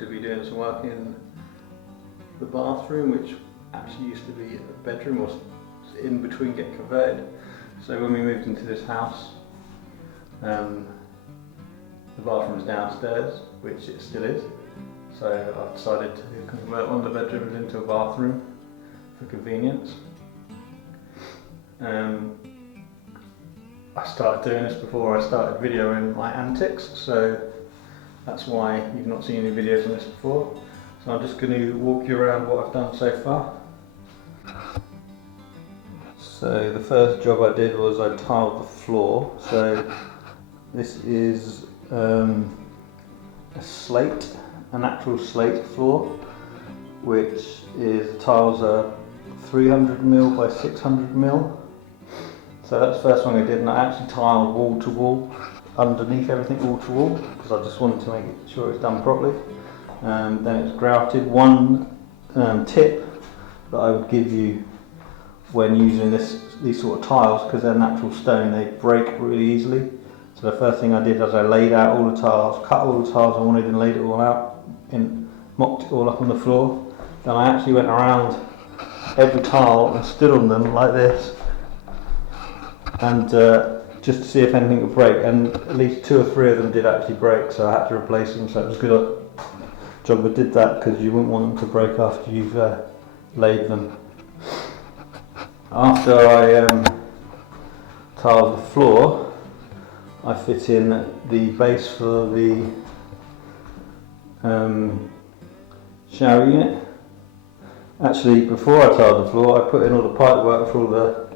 to be doing some work in the bathroom, which actually used to be a bedroom, or in between getting converted. So when we moved into this house, the bathroom is downstairs, which it still is. So I decided to convert one of the bedrooms into a bathroom for convenience. I started doing this before I started videoing my antics, so that's why you've not seen any videos on this before. So I'm just going to walk you around what I've done so far. So the first job I did was I tiled the floor. So this is a slate, a natural slate floor, which is, the tiles are 300mm by 600mm. So that's the first one I did, and I actually tiled wall to wall, underneath everything, wall to wall, because I just wanted to make sure it's done properly. Then it's grouted. One tip that I would give you when using these sort of tiles, because they're natural stone, they break really easily. So the first thing I did is I laid out all the tiles, cut all the tiles I wanted and laid it all out, and mocked it all up on the floor. Then I actually went around every tile and stood on them like this, and just to see if anything would break, and at least 2 or 3 of them did actually break, so I had to replace them. So it was a good job I did that, because you wouldn't want them to break after you've laid them. After I tiled the floor, I fit in the base for the shower unit. Actually, before I tiled the floor, I put in all the pipe work for all the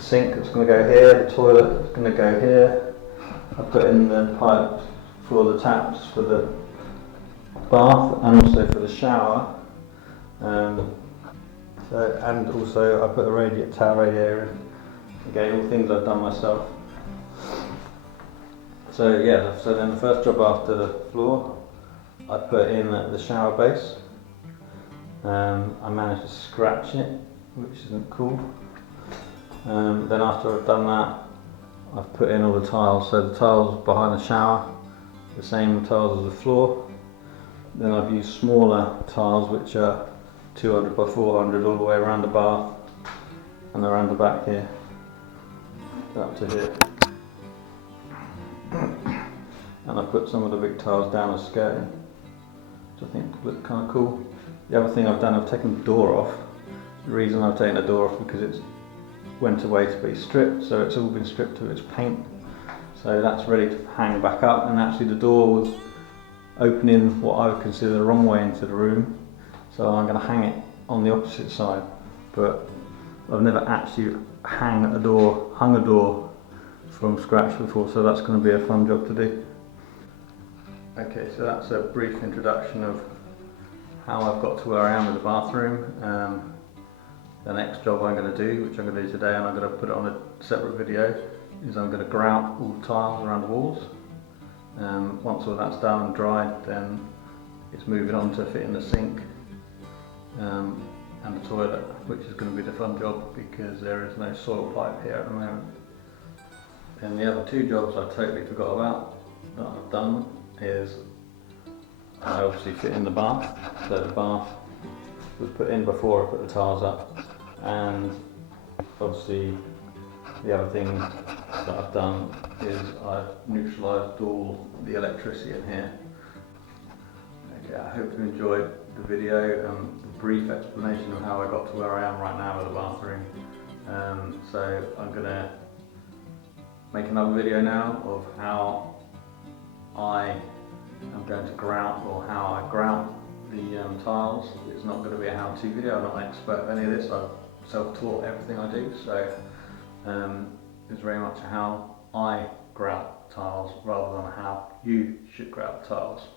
sink that's going to go here, the toilet that's going to go here. I put in the pipes for all the taps for the bath and also for the shower. And also I put a towel radiator in. Again, all things I've done myself. So yeah, so then the first job after the floor, I put in the shower base. I managed to scratch it, which isn't cool. Then after I've done that, I've put in all the tiles. So the tiles behind the shower, the same tiles as the floor. Then I've used smaller tiles, which are 200 by 400 all the way around the bath and around the back here, up to here. And I've put some of the big tiles down as skirting, which I think look kind of cool. The other thing I've done, I've taken the door off. The reason I've taken the door off because it's went away to be stripped, so it's all been stripped of its paint. So that's ready to hang back up, and actually the door was opening what I would consider the wrong way into the room. So I'm going to hang it on the opposite side, but I've never actually hung a door from scratch before, so that's going to be a fun job to do. Okay, so that's a brief introduction of how I've got to where I am with the bathroom. The next job I'm going to do, which I'm going to do today, and I'm going to put it on a separate video, is I'm going to grout all the tiles around the walls. Once all that's done and dried, then it's moving on to fit in the sink and the toilet, which is going to be the fun job because there is no soil pipe here at the moment. And the other 2 jobs I totally forgot about that I've done is I obviously fit in the bath. So the bath was put in before I put the tiles up, and obviously the other thing that I've done is I've neutralised all the electricity in here. Okay, I hope you enjoyed the video and the brief explanation of how I got to where I am right now with the bathroom. So I'm going to make another video now of how I am going to grout, or how I grout the tiles. It's not going to be a how-to video. I'm not an expert at any of this. I've self-taught everything I do, so it's very much how I grout tiles rather than how you should grout tiles.